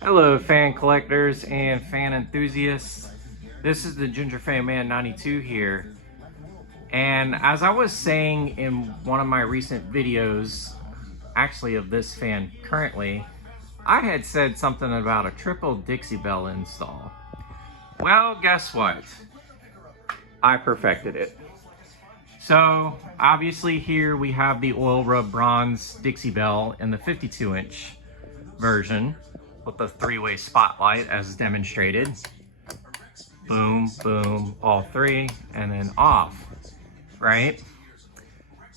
Hello fan collectors and fan enthusiasts. This is the Ginger Fan Man 92 here. And as I was saying in one of my recent videos, actually of this fan currently, I had said something about a triple Dixie Belle install. Well, guess what? I perfected it. So obviously here we have the oil rub bronze Dixie Belle in the 52-inch version with the three-way spotlight as demonstrated. Boom, boom, all three, and then off, right?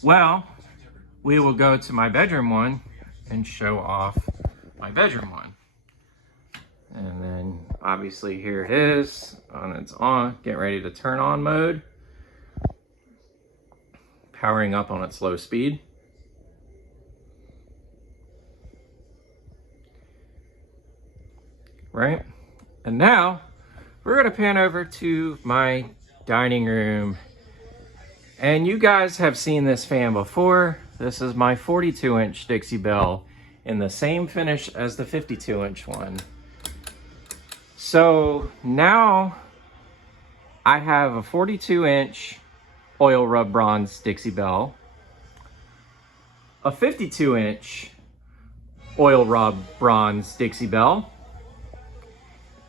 Well, we will go to my bedroom one and show off my bedroom one. And then obviously here it is, and it's on, getting ready to turn on mode. Powering up on its low speed. Right? And now we're gonna pan over to my dining room. And you guys have seen this fan before. This is my 42-inch Dixie Belle in the same finish as the 52-inch one. So now I have a 42-inch oil rub bronze Dixie Belle, a 52-inch oil rub bronze Dixie Belle,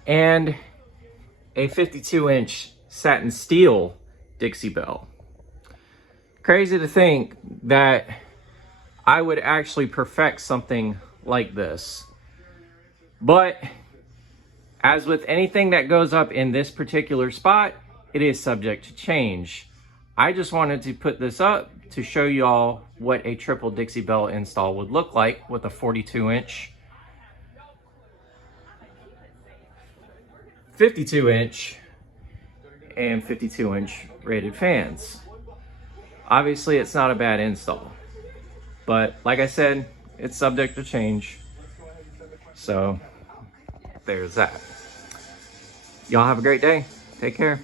and a 52-inch satin steel Dixie Belle. Crazy to think that I would actually perfect something like this. But as with anything that goes up in this particular spot, it is subject to change. I just wanted to put this up to show y'all what a triple Dixie Belle install would look like with a 42-inch, 52-inch, and 52-inch rated fans. Obviously, it's not a bad install, but like I said, it's subject to change. So there's that. Y'all have a great day. Take care.